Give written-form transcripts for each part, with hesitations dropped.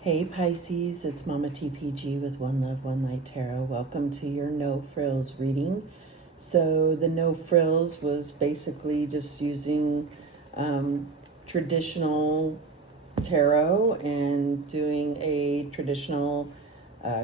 Hey Pisces, it's Mama TPG with One Love, One Light Tarot. Welcome to your No Frills reading. So the No Frills was basically just using traditional tarot and doing a traditional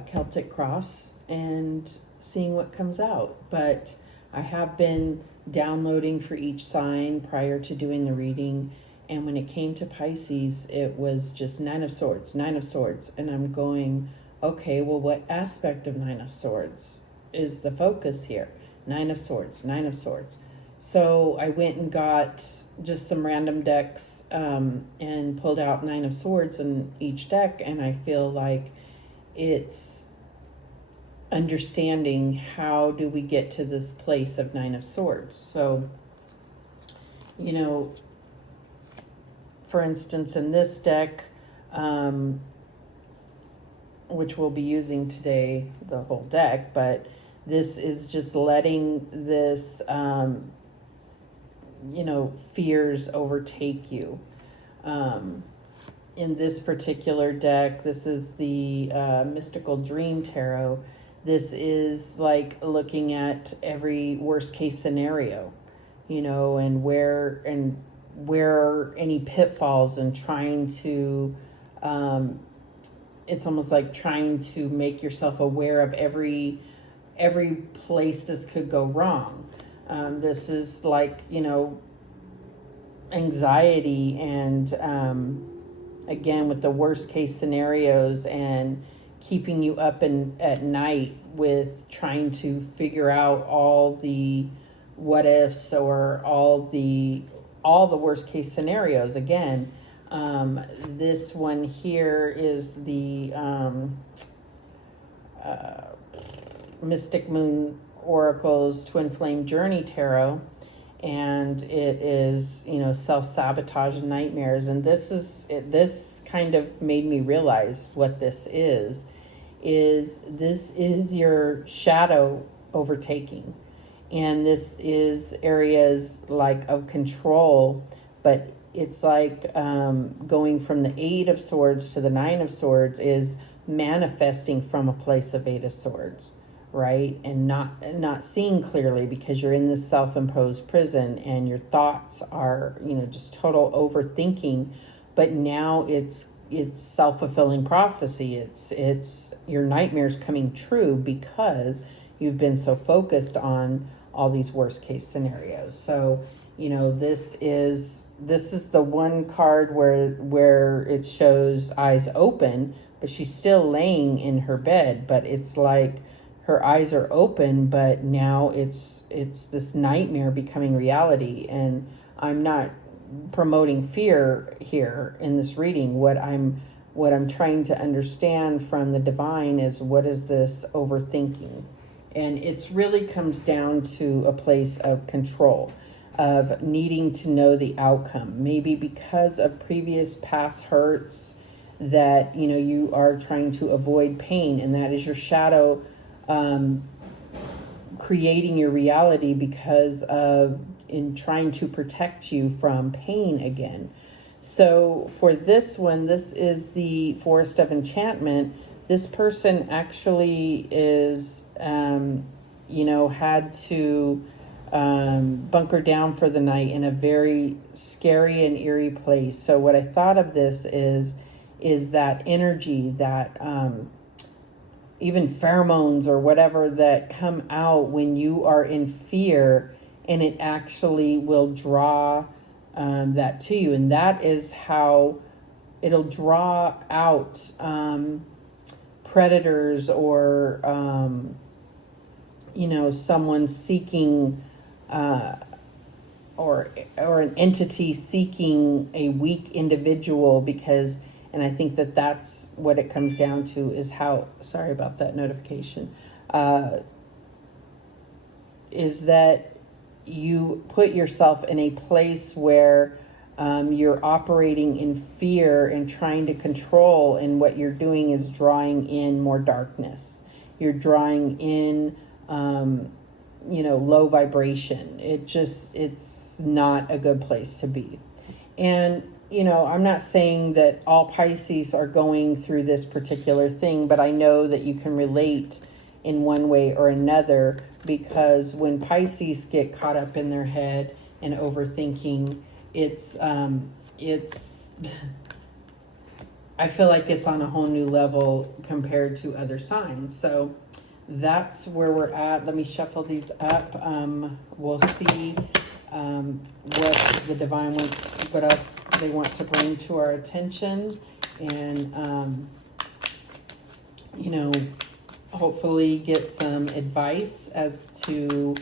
Celtic cross and seeing what comes out. But I have been downloading for each sign prior to doing the reading. And when it came to Pisces, it was just Nine of Swords, Nine of Swords. And I'm going, okay, well, what aspect of Nine of Swords is the focus here? Nine of Swords, Nine of Swords. So I went and got just some random decks and pulled out Nine of Swords in each deck. And I feel like it's understanding how do we get to this place of Nine of Swords. So, for instance, in this deck, which we'll be using today, the whole deck, but this is just letting this, fears overtake you. In this particular deck, this is the Mystical Dream Tarot. This is like looking at every worst case scenario, and where are any pitfalls, and trying to, it's almost like trying to make yourself aware of every place this could go wrong. This is like, anxiety and, again, with the worst case scenarios and keeping you up at night with trying to figure out all the what ifs or all the worst case scenarios. Again, this one here is the Mystic Moon Oracle's Twin Flame Journey Tarot, and it is, self-sabotage and nightmares. And this kind of made me realize what this is your shadow overtaking. And this is areas like of control, but it's like going from the Eight of Swords to the Nine of Swords is manifesting from a place of Eight of Swords, right? And not seeing clearly because you're in this self-imposed prison and your thoughts are, just total overthinking. But now it's self-fulfilling prophecy. It's your nightmares coming true because you've been so focused on all these worst case scenarios. So, this is the one card where it shows eyes open, but she's still laying in her bed, but it's like her eyes are open, but now it's this nightmare becoming reality. And I'm not promoting fear here in this reading. What I'm trying to understand from the divine is, what is this overthinking? And it's really comes down to a place of control, of needing to know the outcome. Maybe because of previous past hurts that, you are trying to avoid pain, and that is your shadow creating your reality because of in trying to protect you from pain again. So for this one, this is the Forest of Enchantment. This person actually is, had to bunker down for the night in a very scary and eerie place. So what I thought of this is that energy, that even pheromones or whatever that come out when you are in fear, and it actually will draw that to you. And that is how it'll draw out predators or, someone seeking or an entity seeking a weak individual, because, and I think that's what it comes down to, is how, sorry about that notification, is that you put yourself in a place where you're operating in fear and trying to control, and what you're doing is drawing in more darkness. You're drawing in, low vibration. It's not a good place to be. And, I'm not saying that all Pisces are going through this particular thing, but I know that you can relate in one way or another, because when Pisces get caught up in their head and overthinking, it's I feel like it's on a whole new level compared to other signs. So that's where we're at. Let me shuffle these up. We'll see what the divine wants, what else they want to bring to our attention, and hopefully get some advice as to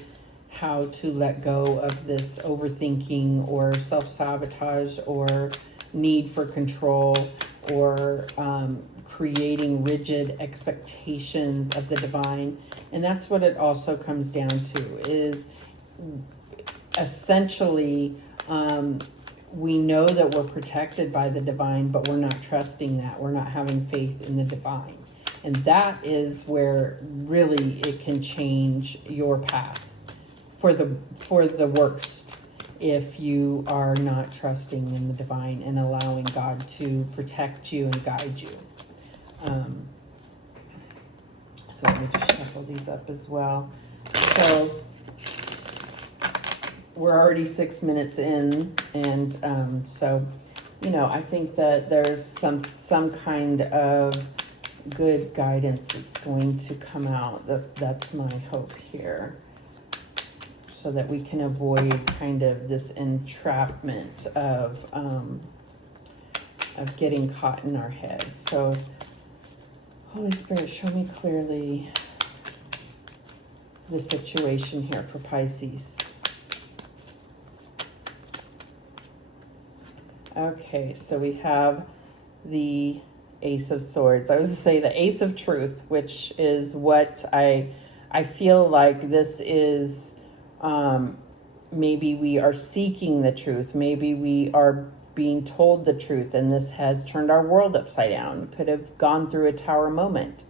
how to let go of this overthinking or self-sabotage or need for control, or creating rigid expectations of the divine. And that's what it also comes down to, is essentially we know that we're protected by the divine, but we're not trusting that. We're not having faith in the divine. And that is where really it can change your path for the worst, if you are not trusting in the divine and allowing God to protect you and guide you. So let me just shuffle these up as well. So we're already 6 minutes in, and so I think that there's some kind of good guidance that's going to come out. That's my hope here, so that we can avoid kind of this entrapment of getting caught in our heads. So Holy Spirit, show me clearly the situation here for Pisces. Okay, so we have the Ace of Swords. I was going to say the Ace of Truth, which is what I feel like this is. Maybe we are seeking the truth. Maybe we are being told the truth, and this has turned our world upside down. Could have gone through a tower moment.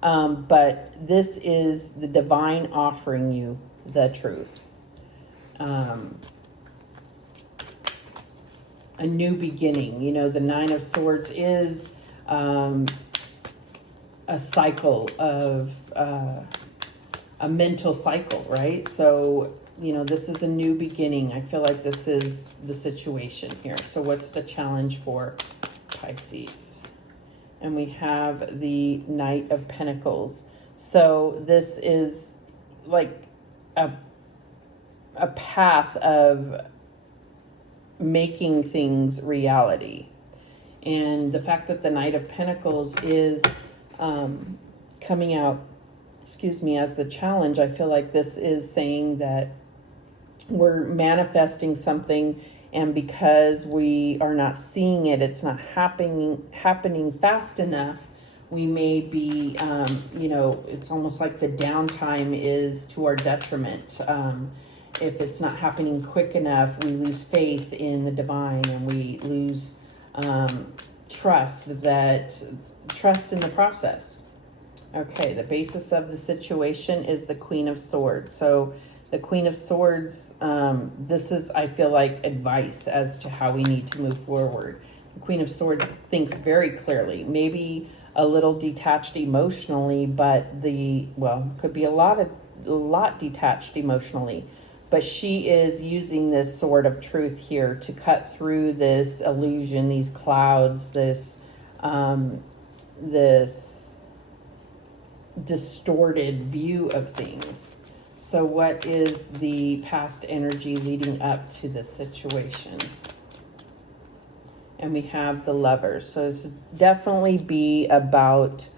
But this is the divine offering you the truth. A new beginning. The Nine of Swords is a cycle of a mental cycle, right? So, this is a new beginning. I feel like this is the situation here. So what's the challenge for Pisces? And we have the Knight of Pentacles. So this is like a path of making things reality. And the fact that the Knight of Pentacles is coming out, as the challenge, I feel like this is saying that we're manifesting something, and because we are not seeing it, it's not happening fast enough, we may be, it's almost like the downtime is to our detriment. If it's not happening quick enough, we lose faith in the divine, and we lose trust in the process. Okay, the basis of the situation is the Queen of Swords. So the Queen of Swords, this is, I feel like, advice as to how we need to move forward. The Queen of Swords thinks very clearly, maybe a little detached emotionally, but could be a lot detached emotionally. But she is using this sword of truth here to cut through this illusion, these clouds, this distorted view of things. So what is the past energy leading up to this situation? And we have the Lovers. So it's definitely be about,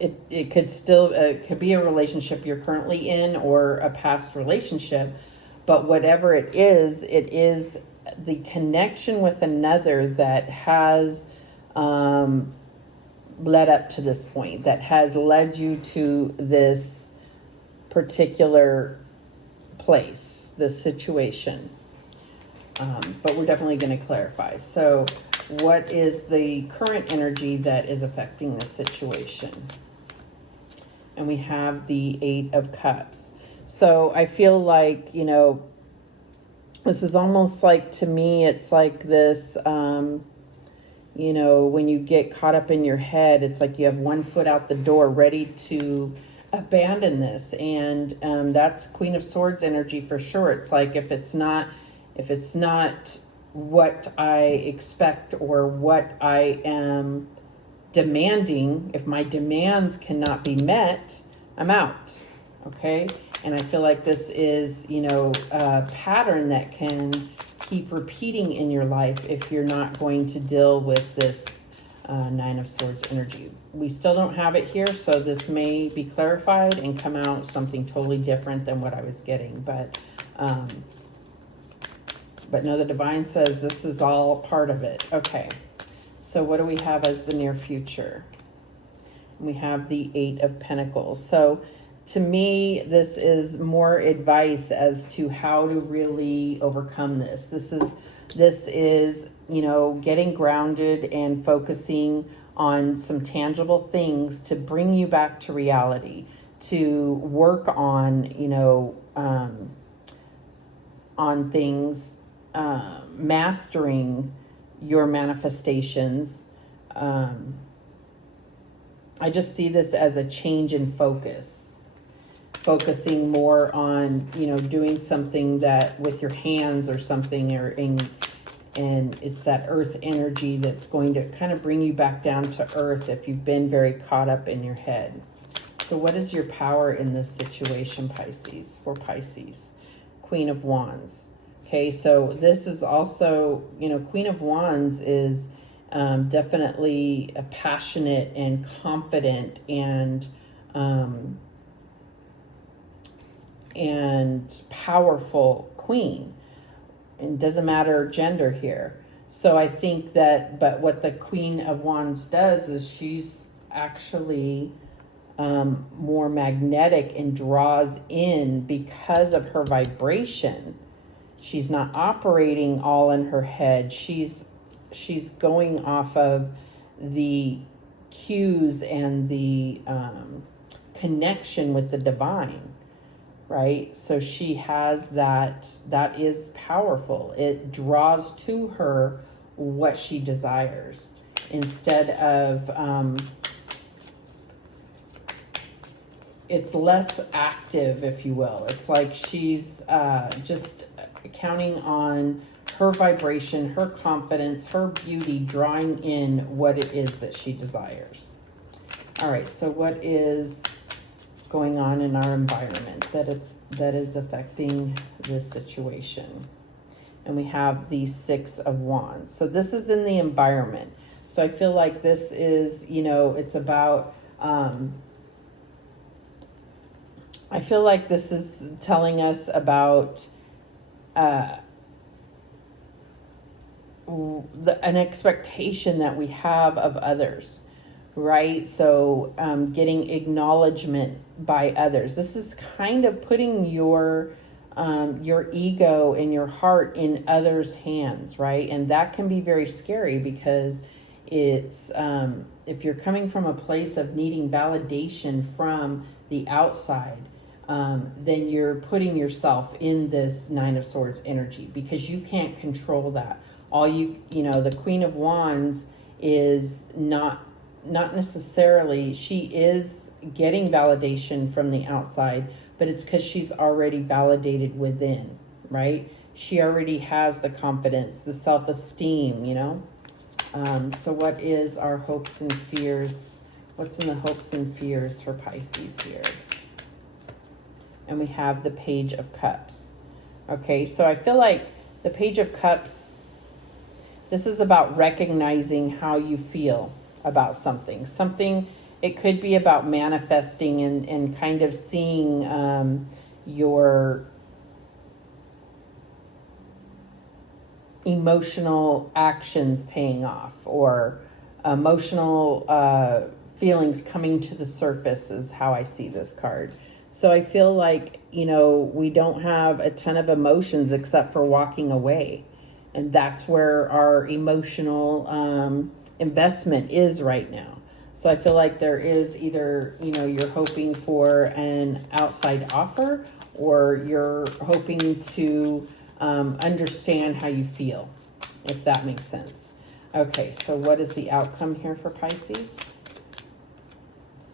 it could be a relationship you're currently in, or a past relationship. But whatever it is the connection with another that has led up to this point, that has led you to this particular place, this situation. But we're definitely going to clarify. So what is the current energy that is affecting this situation? And we have the Eight of Cups. So I feel like, This is almost like, to me, it's like this, you know, when you get caught up in your head, it's like you have one foot out the door ready to abandon this. And that's Queen of Swords energy for sure. It's like, if it's not what I expect or what I am demanding, if my demands cannot be met, I'm out. Okay. And I feel like this is, you know, a pattern that can keep repeating in your life if you're not going to deal with this Nine of Swords energy. We still don't have it here, so this may be clarified and come out something totally different than what I was getting. But no, the Divine says this is all part of it. Okay, so what do we have as the near future? We have the Eight of Pentacles. So to me, this is more advice as to how to really overcome this. This is, you know, getting grounded and focusing on some tangible things to bring you back to reality, to work on, you know, on things, mastering your manifestations. I just see this as a change in focusing more on, you know, doing something that with your hands or something, and it's that earth energy that's going to kind of bring you back down to earth if you've been very caught up in your head. So what is your power in this situation, Pisces, for Pisces? Queen of Wands. Okay, so this is also, you know, Queen of Wands is definitely a passionate and confident and powerful queen. And doesn't matter gender here. So I think that, but what the Queen of Wands does is she's actually more magnetic and draws in because of her vibration. She's not operating all in her head. She's going off of the cues and the connection with the divine, right? So she has that is powerful. It draws to her what she desires instead of, it's less active, if you will. It's like she's just counting on her vibration, her confidence, her beauty, drawing in what it is that she desires. All right, so what is going on in our environment that is affecting this situation? And we have the Six of Wands. So this is in the environment. So I feel like this is, you know, it's about, I feel like this is telling us about an expectation that we have of others, right? So getting acknowledgement by others. This is kind of putting your ego and your heart in others' hands, right? And that can be very scary because it's if you're coming from a place of needing validation from the outside, then you're putting yourself in this Nine of Swords energy because you can't control that. All you know, the Queen of Wands is not necessarily, she is getting validation from the outside, but it's because she's already validated within, right? She already has the confidence, the self-esteem, you know? So what is our hopes and fears? What's in the hopes and fears for Pisces here? And we have the Page of Cups. Okay, so I feel like the Page of Cups, this is about recognizing how you feel about something. It could be about manifesting and kind of seeing your emotional actions paying off, or emotional feelings coming to the surface is how I see this card. So I feel like, you know, we don't have a ton of emotions except for walking away. And that's where our emotional investment is right now. So I feel like there is either, you know, you're hoping for an outside offer, or you're hoping to understand how you feel, if that makes sense. Okay, so what is the outcome here for Pisces?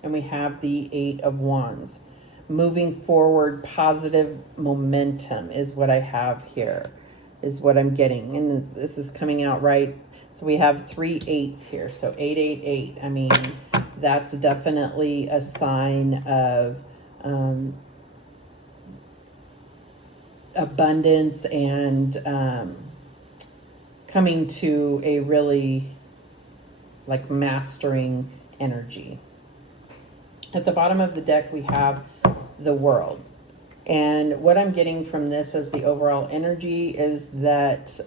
And we have the 8 of Wands. Moving forward, positive momentum is what I have here, is what I'm getting. And this is coming out right. So we have 3 8s here. So 888. I mean, that's definitely a sign of abundance and coming to a really like mastering energy. At the bottom of the deck, we have the World. And what I'm getting from this as the overall energy is that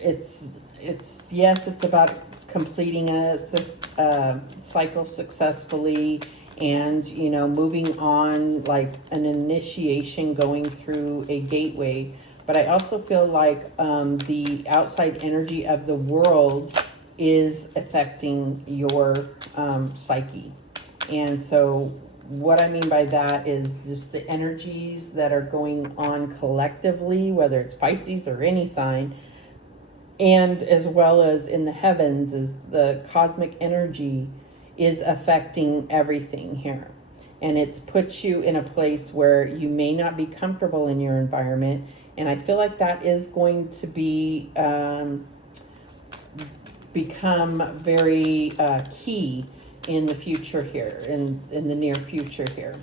it's about completing a cycle successfully, and moving on, like an initiation, going through a gateway. But I also feel like the outside energy of the world is affecting your psyche. And so what I mean by that is just the energies that are going on collectively, whether it's Pisces or any sign, and as well as in the heavens, is the cosmic energy is affecting everything here. And it's put you in a place where you may not be comfortable in your environment. And I feel like that is going to be become very key in the future here, in the near future here,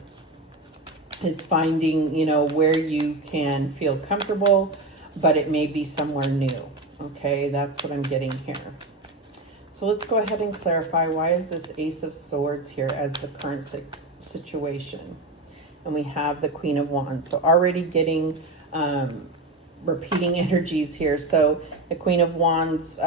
is finding, where you can feel comfortable, but it may be somewhere new. Okay, that's what I'm getting here. So let's go ahead and clarify, why is this Ace of Swords here as the current situation? And we have the Queen of Wands. So already getting repeating energies here. So the Queen of Wands,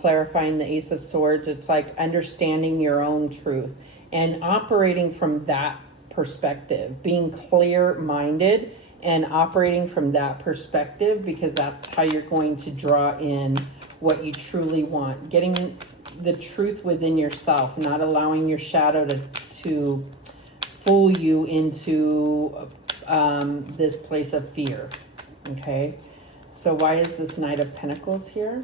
clarifying the Ace of Swords, it's like understanding your own truth and operating from that perspective, being clear-minded and operating from that perspective, because that's how you're going to draw in what you truly want. Getting the truth within yourself, not allowing your shadow to fool you into this place of fear. Okay, so why is this Knight of Pentacles here?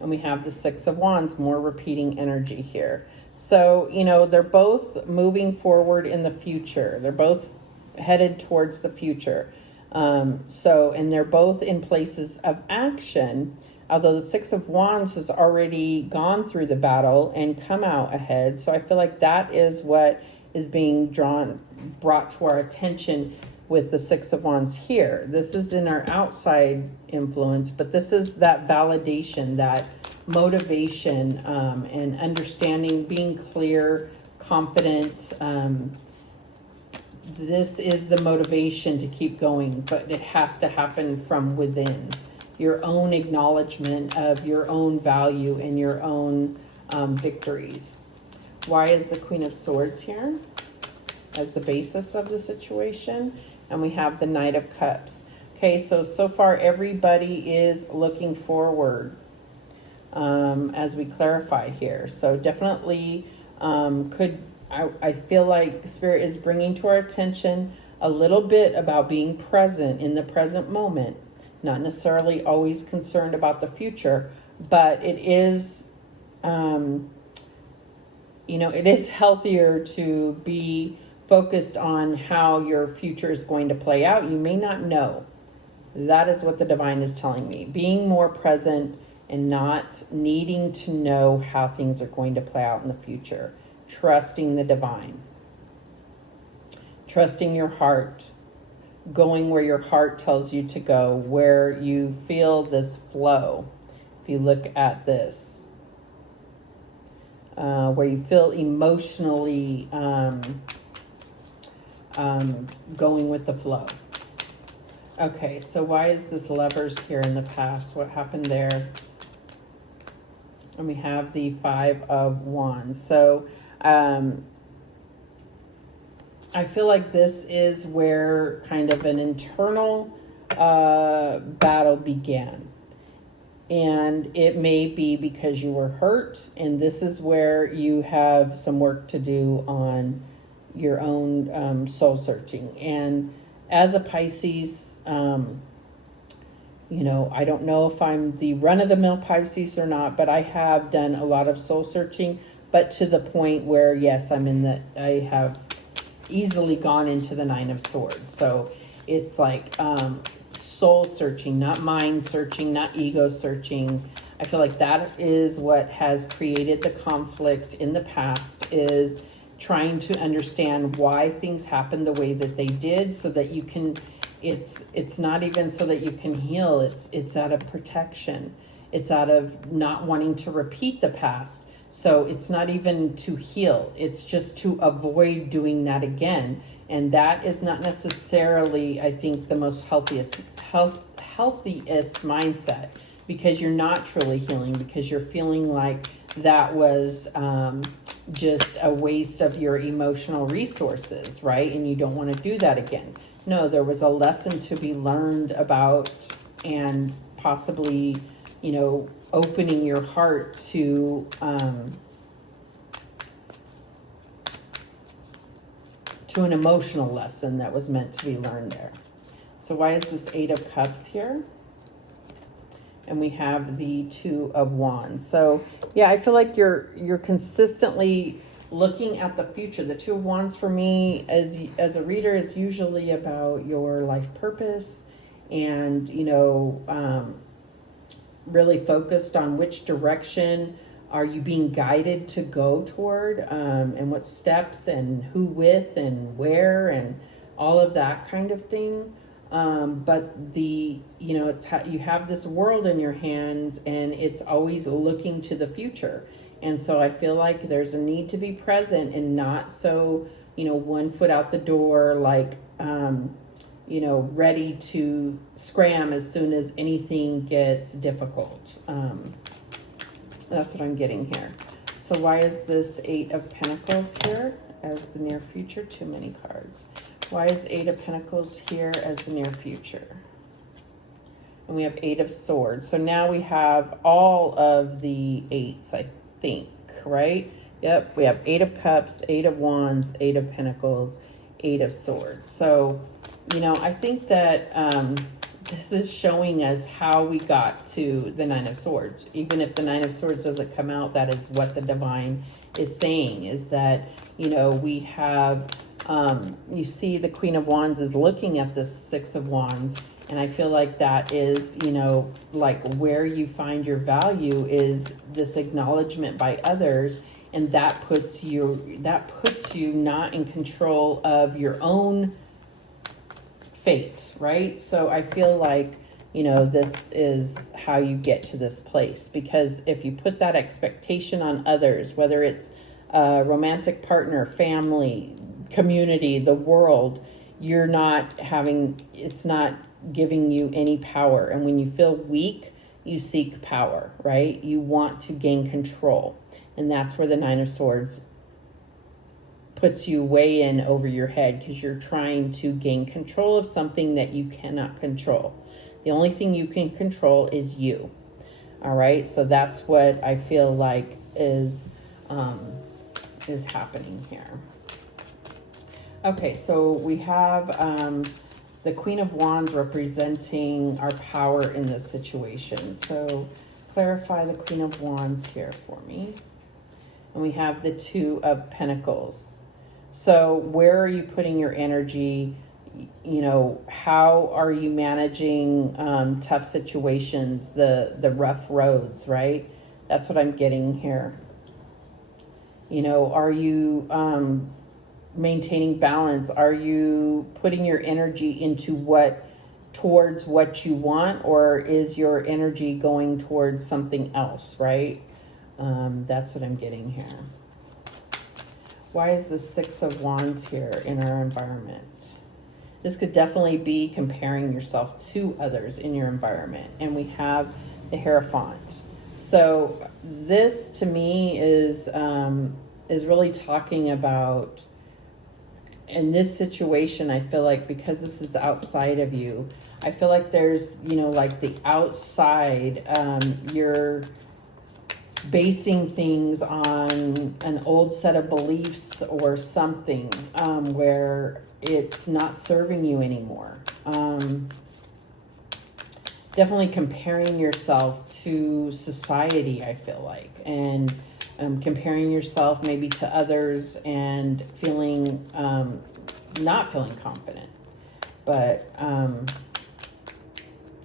And we have the Six of Wands, more repeating energy here. So, they're both moving forward in the future. They're both headed towards the future. And they're both in places of action, although the Six of Wands has already gone through the battle and come out ahead. So I feel like that is what is being brought to our attention with the Six of Wands here. This is in our outside influence, but this is that validation, that motivation, and understanding, being clear, confident. This is the motivation to keep going, but it has to happen from within. Your own acknowledgement of your own value and your own victories. Why is the Queen of Swords here as the basis of the situation? And we have the Knight of Cups. Okay, so far everybody is looking forward as we clarify here. So definitely I feel like Spirit is bringing to our attention a little bit about being present in the present moment, not necessarily always concerned about the future, but it is, it is healthier to be focused on how your future is going to play out. You may not know. That is what the divine is telling me. Being more present and not needing to know how things are going to play out in the future. Trusting the divine. Trusting your heart. Going where your heart tells you to go, where you feel this flow. If you look at this, where you feel emotionally going with the flow. Okay, so why is this Lovers here in the past? What happened there? And we have the Five of Wands. So I feel like this is where kind of an internal battle began. And it may be because you were hurt, and this is where you have some work to do on your own soul searching. And as a Pisces, you know, I don't know if I'm the run-of-the-mill Pisces or not, but I have done a lot of soul searching, but to the point where, yes, I have easily gone into the Nine of Swords. So it's like soul searching, not mind searching, not ego searching. I feel like that is what has created the conflict in the past, is trying to understand why things happened the way that they did, so that you can, it's not even so that you can heal, it's out of protection. It's out of not wanting to repeat the past. So it's not even to heal, it's just to avoid doing that again. And that is not necessarily, I think, the most healthiest mindset, because you're not truly healing, because you're feeling like that was just a waste of your emotional resources, right? And you don't want to do that again. No, there was a lesson to be learned about, and possibly, you know, opening your heart to an emotional lesson that was meant to be learned there. So why is this Eight of Cups here? And we have the Two of Wands. So yeah, I feel like you're consistently looking at the future. The Two of Wands for me as a reader is usually about your life purpose, and, you know, really focused on which direction are you being guided to go toward, and what steps and who with and where and all of that kind of thing. But you know, you have this world in your hands, and it's always looking to the future. And so I feel like there's a need to be present, and not so, you know, one foot out the door, like, you know, ready to scram as soon as anything gets difficult. That's what I'm getting here. So why is this Eight of Pentacles here as the near future? Too many cards. Why is Eight of Pentacles here as the near future? And we have Eight of Swords. So now we have all of the eights, I think, right? Yep, we have Eight of Cups, Eight of Wands, Eight of Pentacles, Eight of Swords. So, you know, I think that this is showing us how we got to the Nine of Swords. Even if the Nine of Swords doesn't come out, that is what the divine is saying, is that, you know, we have, you see the Queen of Wands is looking at the Six of Wands. And I feel like that is, you know, like where you find your value is this acknowledgement by others. And that puts you not in control of your own fate, right? So I feel like, you know, this is how you get to this place, because if you put that expectation on others, whether it's a romantic partner, family, community, the world, it's not giving you any power. And when you feel weak, you seek power, right? You want to gain control. And that's where the Nine of Swords puts you way in over your head, because you're trying to gain control of something that you cannot control. The only thing you can control is you. All right, so that's what I feel like is happening here. Okay, so we have the Queen of Wands representing our power in this situation. So clarify the Queen of Wands here for me. And we have the Two of Pentacles. So where are you putting your energy? You know, how are you managing tough situations, the rough roads, right? That's what I'm getting here. You know, are you maintaining balance? Are you putting your energy into towards what you want, or is your energy going towards something else, right? That's what I'm getting here. Why is the Six of Wands here in our environment? This could definitely be comparing yourself to others in your environment. And we have the Hierophant. So this to me is really talking about, in this situation, I feel like because this is outside of you, I feel like there's, you know, like the outside, you're basing things on an old set of beliefs or something, where it's not serving you anymore. Definitely comparing yourself to society, I feel like, and comparing yourself maybe to others and feeling, not feeling confident, but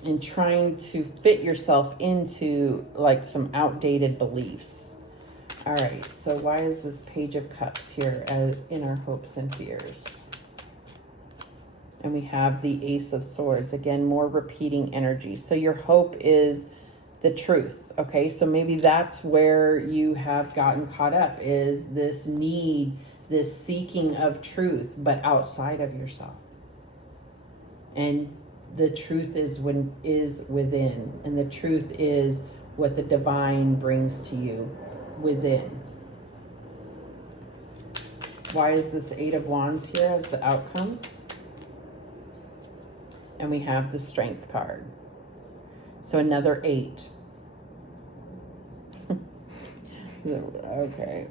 and trying to fit yourself into like some outdated beliefs. All right, so why is this Page of Cups here in our hopes and fears? And we have the Ace of Swords. Again, more repeating energy. So your hope is the truth, okay? So maybe that's where you have gotten caught up, is this need, this seeking of truth, but outside of yourself. And the truth is within. And the truth is what the divine brings to you within. Why is this Eight of Wands here as the outcome? And we have the Strength card. So another 8. Okay.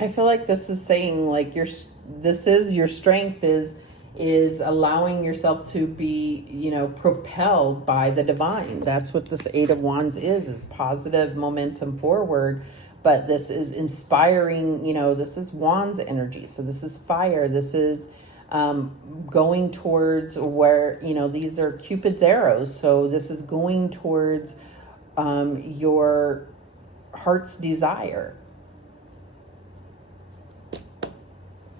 I feel like this is saying like your strength is allowing yourself to be, you know, propelled by the divine. That's what this Eight of Wands is positive momentum forward. But this is inspiring, you know, this is Wands energy. So this is fire. This is going towards where, you know, these are Cupid's arrows. So this is going towards your heart's desire.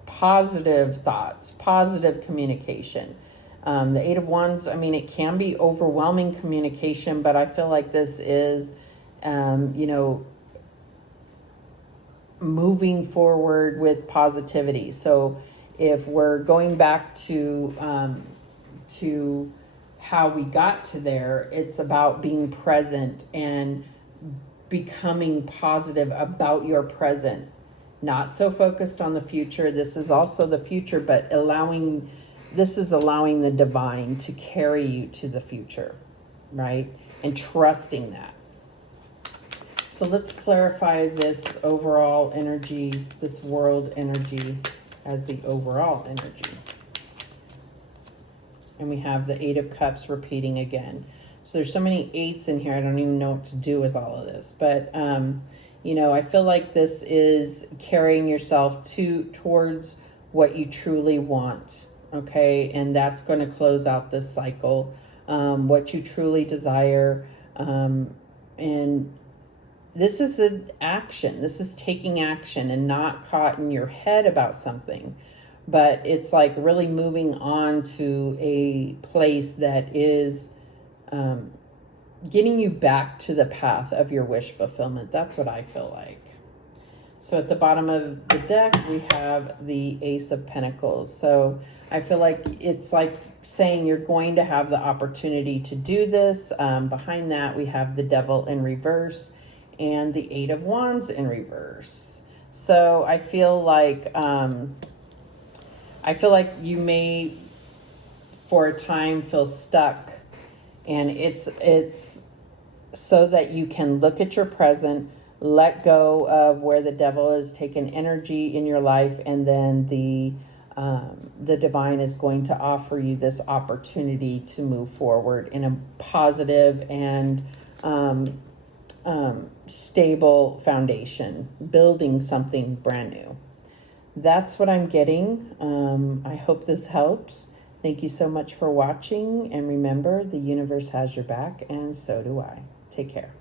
Positive thoughts, positive communication. The Eight of Wands, I mean, it can be overwhelming communication, but I feel like this is, you know, moving forward with positivity. So if we're going back to how we got to there, it's about being present and becoming positive about your present. Not so focused on the future. This is also the future, but this is allowing the divine to carry you to the future, right? And trusting that. So let's clarify this overall energy, this world energy as the overall energy. And we have the Eight of Cups repeating again. So there's so many eights in here, I don't even know what to do with all of this. But, you know, I feel like this is carrying yourself towards what you truly want, okay? And that's going to close out this cycle, what you truly desire. And this is an action. This is taking action and not caught in your head about something. But it's like really moving on to a place that is getting you back to the path of your wish fulfillment. That's what I feel like. So at the bottom of the deck, we have the Ace of Pentacles. So I feel like it's like saying you're going to have the opportunity to do this. Behind that, we have the Devil in reverse and the Eight of Wands in reverse. So I feel like you may, for a time, feel stuck, and it's so that you can look at your present, let go of where the devil has taken energy in your life, and then the divine is going to offer you this opportunity to move forward in a positive and stable foundation, building something brand new. That's what I'm getting. I hope this helps. Thank you so much for watching. And remember, the universe has your back, and so do I. Take care.